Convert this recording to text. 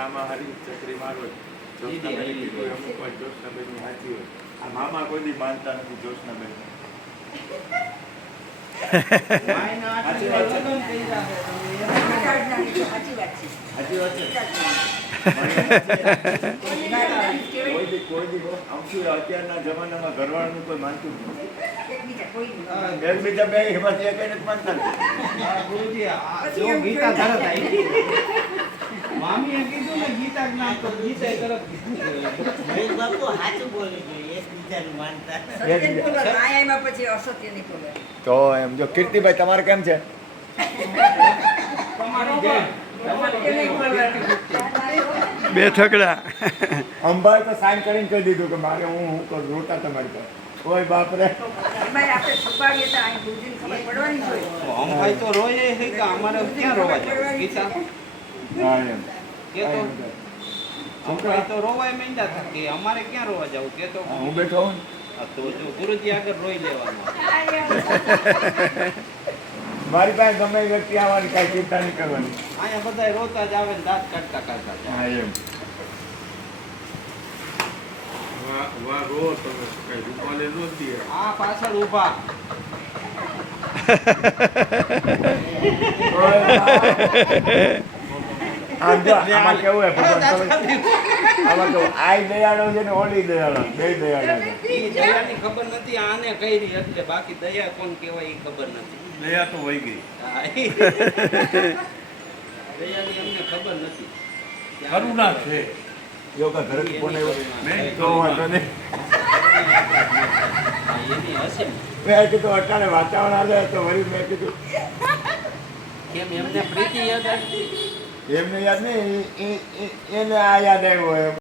આમાં હારી ચકરી મારો જોશનાબેન કીધું અમુક વાર જોશનાબેનની સાચી હોય. આ મામા કોઈ દી માનતા નથી જોશનાબેન. સાચી વાત છે. અત્યારના જમાનામાં ઘરવાળાનું કોઈ માનતું નથી. એકબીજા બે એમાંથી એક નથી માનતા. મામીએ કીધું ને ગીતા જ્ઞાન તો ગીતા તરફ બાપુ સાચું બોલી જોઈએ એકબીજાનું માનતા. પછી અસત્ય નહીં બોલે. તો એમ જો કીર્તિભાઈ તમારે કેમ છે? બે ઠકડા અંબાએ તો સાઈન કરીને કહી દીધું કે મારે હું કરું રોટા તમારી પાસે. ઓય બાપ રે. આપણે છુપાવીએ તો અહીં ગુરુજીને ખબર પડવાની જોઈએ. અંભાઈ તો રોય છે કે અમારે ક્યાં રોવા જવું ગીતા હા એમ. કે તો અંભાઈ તો રોવાય માંડ્યા હતા કે અમારે ક્યાં રોવા જવું કે તો હું બેઠો હોઉં ને. તો જો ગુરુજી આગળ રોઈ લેવાનું મારી પાસે ગમે એ વ્યક્તિ આવવાની કાંઈ ચિંતા નહીં કરવાની. અહીંયા બધા રોતા જ આવે ને દાંત કાઢતા કાઢતા જાય. હા એમ. આ પાછળ ઊભા આમ જો આમાં કેવું હોય ભગવાન ખબર? આમાં કેવું આય દયાળો છે ને ઓલી દયાળો બે દયાળો છે. ઈ દયાની ખબર નથી આને કઈ રહી એટલે બાકી દયા કોણ કહેવાય એ ખબર નથી. દયા તો વહી ગઈ. હા, દયાની અમને ખબર નથી. કરુણા છે. યોગા ઘરે કોને નહીં તો વાંધો નહીં. એની હશે ને. મેં કીધું અટાણે વાતાવરણ આવે તો વળી મેં કીધું કેમ એમને પ્રીતિ યાદ આવી? એમને યાદ નહીં એને આ યાદ આવ્યો એમ.